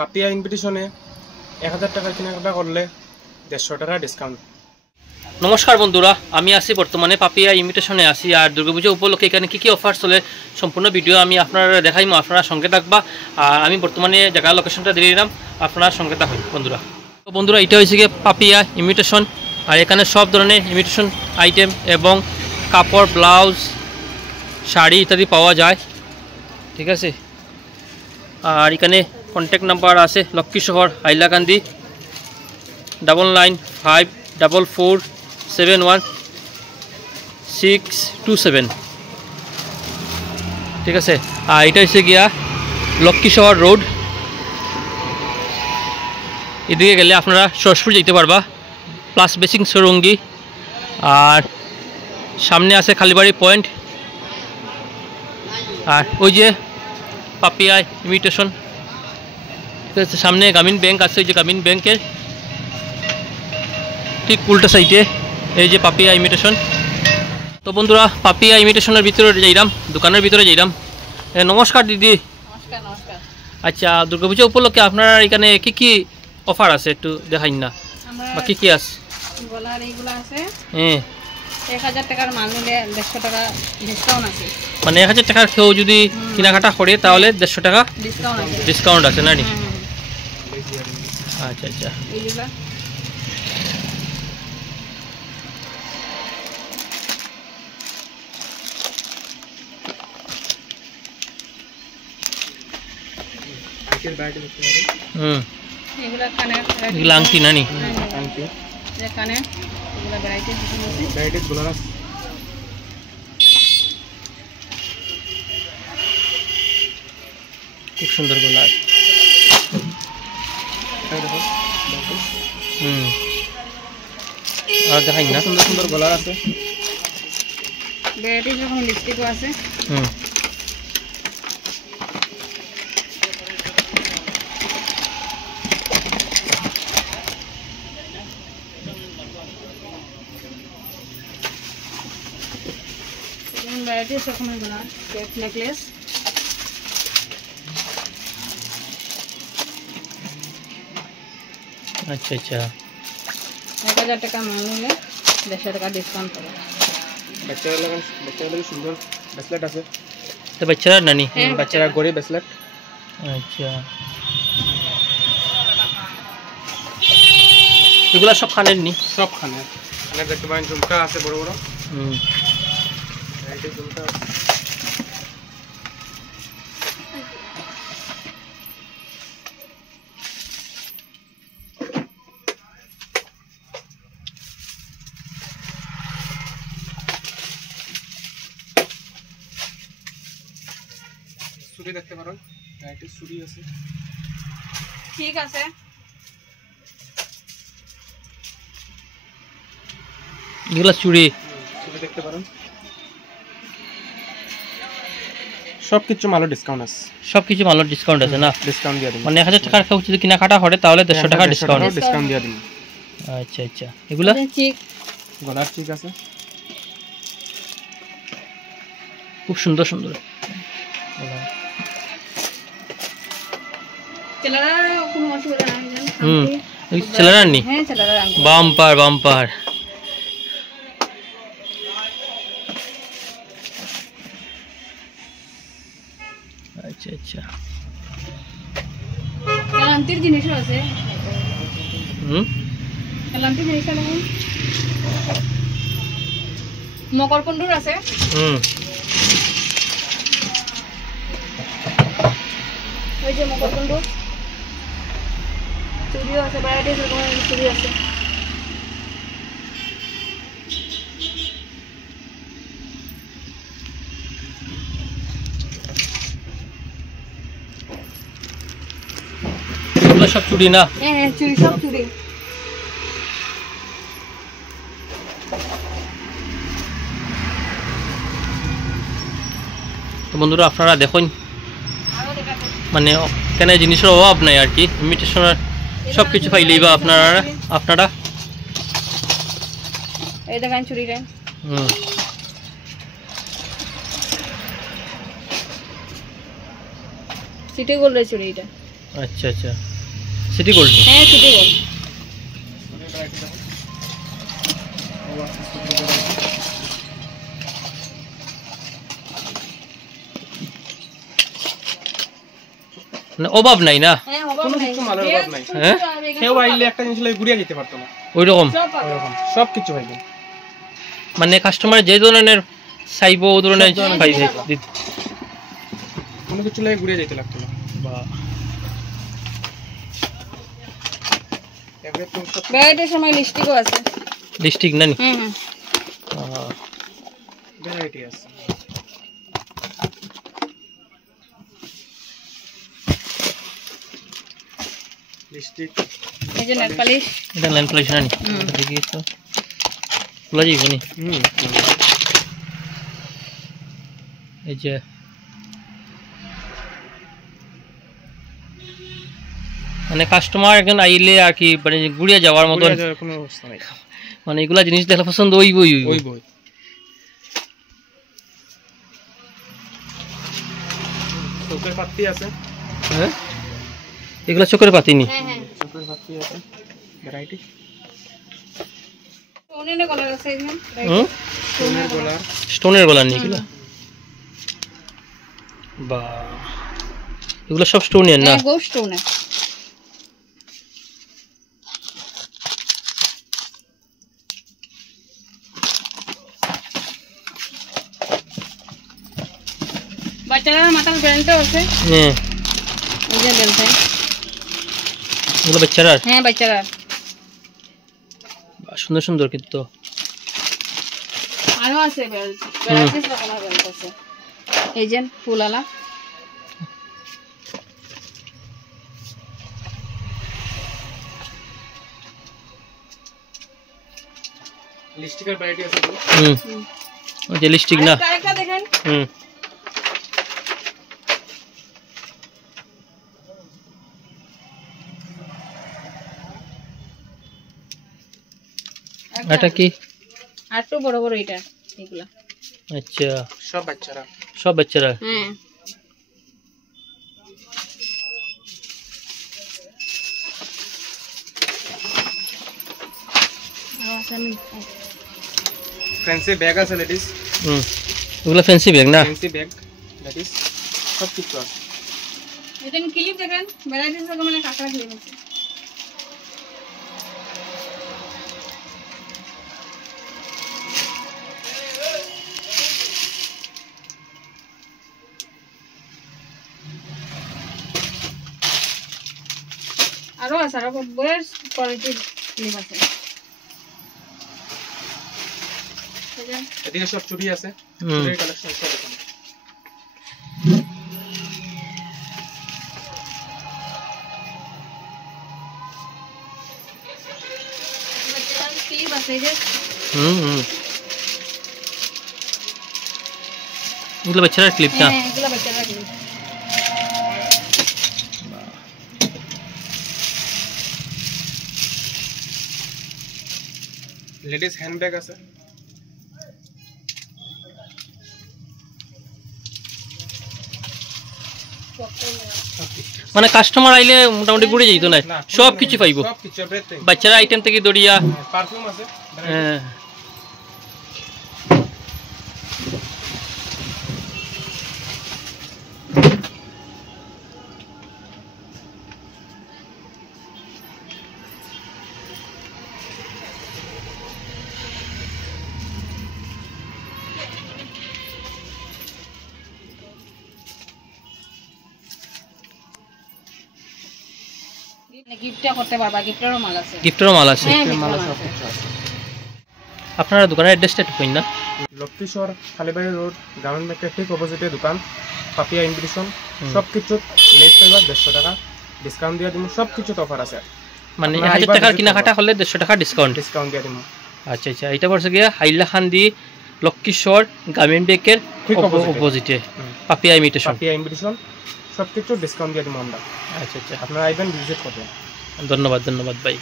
পাপিয়া ইনভিটেশনে 1000 টাকার কেনাকাটা করলে 150 টাকা ডিসকাউন্ট। নমস্কার বন্ধুরা, আমি আছি বর্তমানে পাপিয়া ইনভিটেশনে আছি। আর দুর্গাপূজা উপলক্ষে এখানে কী কী অফার চলে সম্পূর্ণ ভিডিও আমি আপনারা দেখাইমো, আপনারা সঙ্গে থাকবা। আর আমি বর্তমানে জায়গার লোকেশনটা দিয়ে দিলাম, আপনারা সঙ্গে থাকুন বন্ধুরা। তো বন্ধুরা, এটা হয়েছে গিয়ে পাপিয়া ইনভিটেশন। আর এখানে সব ধরনের ইনভিটেশন আইটেম এবং কাপড়, ব্লাউজ, শাড়ি ইত্যাদি পাওয়া যায়, ঠিক আছে। আর এখানে কন্ট্যাক্ট নাম্বার আছে লক্ষ্মী শহর, হাইলাকান্দি, 9954471627, ঠিক আছে। আর এটা হচ্ছে গিয়া লক্ষ্মী শহর রোড। এদিকে গেলে আপনারা সরস্বতী যেতে পারবা, প্লাস বেসিং সরঙ্গি। আর সামনে আছে খালিবাড়ি পয়েন্ট। আর ওই যে পাপিয়া ইনভিটেশন, ঠিক আছে। সামনে গ্রামীণ ব্যাংক আছে, ওই যে গ্রামীণ ব্যাংকের ঠিক উল্টা সাইডে এই যে পাপিয়া ইনভিটেশন। তো বন্ধুরা, পাপিয়া ইনভিটেশনের ভিতরে যাইলাম, দোকানের ভিতরে যাইলাম। নমস্কার দিদি। নমস্কার। নমস্কার। আচ্ছা, দুর্গাপূজা উপলক্ষে আপনার এখানে কি কি অফার আছে একটু দেখাইন না, বা কি কি আছে? গলার এইগুলো আছে, হ্যাঁ। 1000 টাকার মাল নিলে 150 টাকা ডিসকাউন্ট আছে। মানে 1000 টাকার কেউ যদি কেনাকাটা করে তাহলে 150 টাকা ডিসকাউন্ট আছে না? আচ্ছা আচ্ছা। এইগুলা এগুলা কানে, এগুলো আংটি নানি? আংটি, কানে, এগুলা ভ্যারাইটি আছে। ভ্যারাইটিস গুলো আছে, খুব সুন্দর গলা। আর দেখাই না, সুন্দর সুন্দর গলার আছে। ভ্যারাইটিস রকম লিপস্টিকও আছে। ভ্যারাইটিস রকমের গলা, নেকলেস। আচ্ছা আচ্ছা। 1000 টাকা মাল নিলে 150 টাকা ডিসকাউন্ট পাবে। বাচ্চাদের সুন্দর ব্রেসলেট আছে। তো বাচ্চারা নানি? বাচ্চারা গড়ি ব্রেসলেট। আচ্ছা, এগুলা সব খানের নি? সব খানের। এখানে দেখতে পারেন ঝুমকা আছে বড় বড়। ভ্যারাইটি ঝুমকা আছে। চুড়ি দেখতে পারেন, ভ্যারাইটি চুড়ি আছে। ঠিক আছে। এগুলা চুড়ি দেখতে পারেন, সবকিছু মালের ডিসকাউন্ট আছে। সবকিছু মালের ডিসকাউন্ট আছে না? ডিসকাউন্ট দিয়ে দিন। মানে 1000 টাকার কেউ যদি কেনাকাটা করে তাহলে 150 টাকা ডিসকাউন্ট দিয়ে দিন। আচ্ছা আচ্ছা। এগুলা চিক, গলার চিক আছে, খুব সুন্দর সুন্দর। চেলার কোনো অসুবিধা নাই জান। ছেলেরা নি? হ্যাঁ, চেলার আংটি। Bumper bumper. আচ্ছা আচ্ছা। কালান্তির জিনিসও আছে। কালান্তির জিনিস আছে, মকরকুণ্ডুর আছে। ওই যে মকরকুণ্ডু চুড়িও আছে, ভ্যারাইটিস রকমের চুড়ি আছে। এগুলো সব চুড়ি না? হ্যাঁ, চুড়ি, সব চুড়ি। তো বন্ধুরা, আপনারা দেখুন, মানে কেন জিনিসের অভাব নাই আর কি। ইমিটেশনের সব কিছু পাইলেই বা আপনারা এই দেখেন চুড়িটা। সিটি গোল্ডের চুড়ি এটা। আচ্ছা আচ্ছা, সিটি গোল্ড। হ্যাঁ সিটি গোল্ড। মানে অভাব নাই না? হ্যাঁ অভাব কোনো নাই, কিছু মালের অভাব নাই। হ্যাঁ কেউ আইলে একটা জিনিস লাগে ঘুরিয়ে যেতে পারতো না, ওই রকম। ওইরকম সব কিছু পাইবে। মানে কাস্টমার যে ধরনের চাইবো ও ধরনের সব ধরনের পাইবে। কোনো কিছু লাগে ঘুরিয়ে যেতে লাগতো না। বাহ, এভরিথিং সব ভ্যারাইটির সময় লিস্টিকও আছে। ডিস্ট্রিক্ট না নি? হুম ভ্যারাইটি আছে। লিপস্টিক, এই যে নেল পালিশ। এটা লাইন প্লাস না নি? দেখি তো খোলা যাইব নি? এই যে মানে কাস্টমার একজন আইলে আর কি মানে ঘুরিয়ে যাওয়ার মতন ঘুরিয়ে যাওয়ার কোনো অবস্থা নাই। মানে এগুলা জিনিস দেখলে পছন্দ হইবই। ওই বই চোখের পাত্তি আছে। হ্যাঁ এগুলা চোখের পাতি নি? হ্যাঁ হ্যাঁ চোখের পাত্তি আছে, ভ্যারাইটি। অনেক কালার আছে এখানে। হুম, সোনার গলা, স্টোনের গলা নি এগুলা? বা এগুলা সব স্টোনের না? হ্যাঁ গোল্ড স্টোন। বাচ্চারা মাথার ব্যান্ডও আছে। হ্যাঁ এই যে বেলতে। এগুলো বাচ্চারা? হ্যাঁ বাচ্চারা। বাহ, সুন্দর সুন্দর কিন্তু। আরো আছে বেল্ট, ভ্যারাইটিস রকমের বেল্ট আছে। এই যে ফুলালা। লিপস্টিকের ভ্যারাইটি আছে। ওই যে লিপস্টিক না? আরেকটা দেখেন। এটা কি? আর একটু বড় বড় এটা এগুলা। আচ্ছা সব বাচ্চারা। সব বাচ্চারা? হ্যাঁ ফ্যান্সি ব্যাগ আছে লেডিস। এগুলো ফ্যান্সি ব্যাগ না? ফ্যান্সি ব্যাগ লেডিস সব কিছু আছে। এটা ক্লিপ দেখেন, ভ্যারাইটিস রকমের কাঁকড়া ক্লিপ আছে। আরো আছে, আরো বড় কোয়ালিটির ক্লিপ আছে। এদিকে সব চুড়ি আছে, চুড়ির কালেকশন সব এখানে। ক্লিপ আছে এই যে। এগুলো বাচ্চারা ক্লিপ না? হ্যাঁ এগুলো বাচ্চারা ক্লিপ। লেডিস হ্যান্ডব্যাগ আছে। মানে কাস্টমার আইলে মোটামুটি ঘুরে যাইতো না, সব কিছু পাইব। সব কিছু এভরিথিং। বাচ্চারা আইটেম থেকে দড়িয়া পারফিউম আছে। হ্যাঁ গিফটটা করতে পারবা, গিফটেরও মাল আছে। গিফটেরও মাল আছে? হ্যাঁ মাল গিফটের মাল সব আছে। কিছু আছে। আপনারা দোকানের অ্যাড্রেসটা একটু কইন না? লক্ষ্মীশ্বর কালীবাড়ি রোড, গার্মেন্ট ব্যাংকের ঠিক অপোজিটে দোকান, পাপিয়া ইনভিটেশন। সব কিছু লেস পাইবা 150 টাকা ডিসকাউন্ট দিয়ে দিব। সব কিছু অফার আছে, মানে আপনারা 1000 আইবা টাকার visit কেনাকাটা করবা। হলে 150 টাকা ডিসকাউন্ট? ডিসকাউন্ট দিয়ে দিব। আচ্ছা আচ্ছা, এটা পড়ছে গিয়ে হাইলাকান্দি লক্ষ্মীশ্বর গ্রামীণ ব্যাংকের ঠিক অপোজিটে পাপিয়া ইমিটেশন। পাপিয়া ইনভিটেশন সব কিছু ডিসকাউন্ট দিয়ে দিব আমরা। আচ্ছা আচ্ছা, আপনারা আইবেন ভিজিট করবেন। ধন্যবাদ ধন্যবাদ ভাই।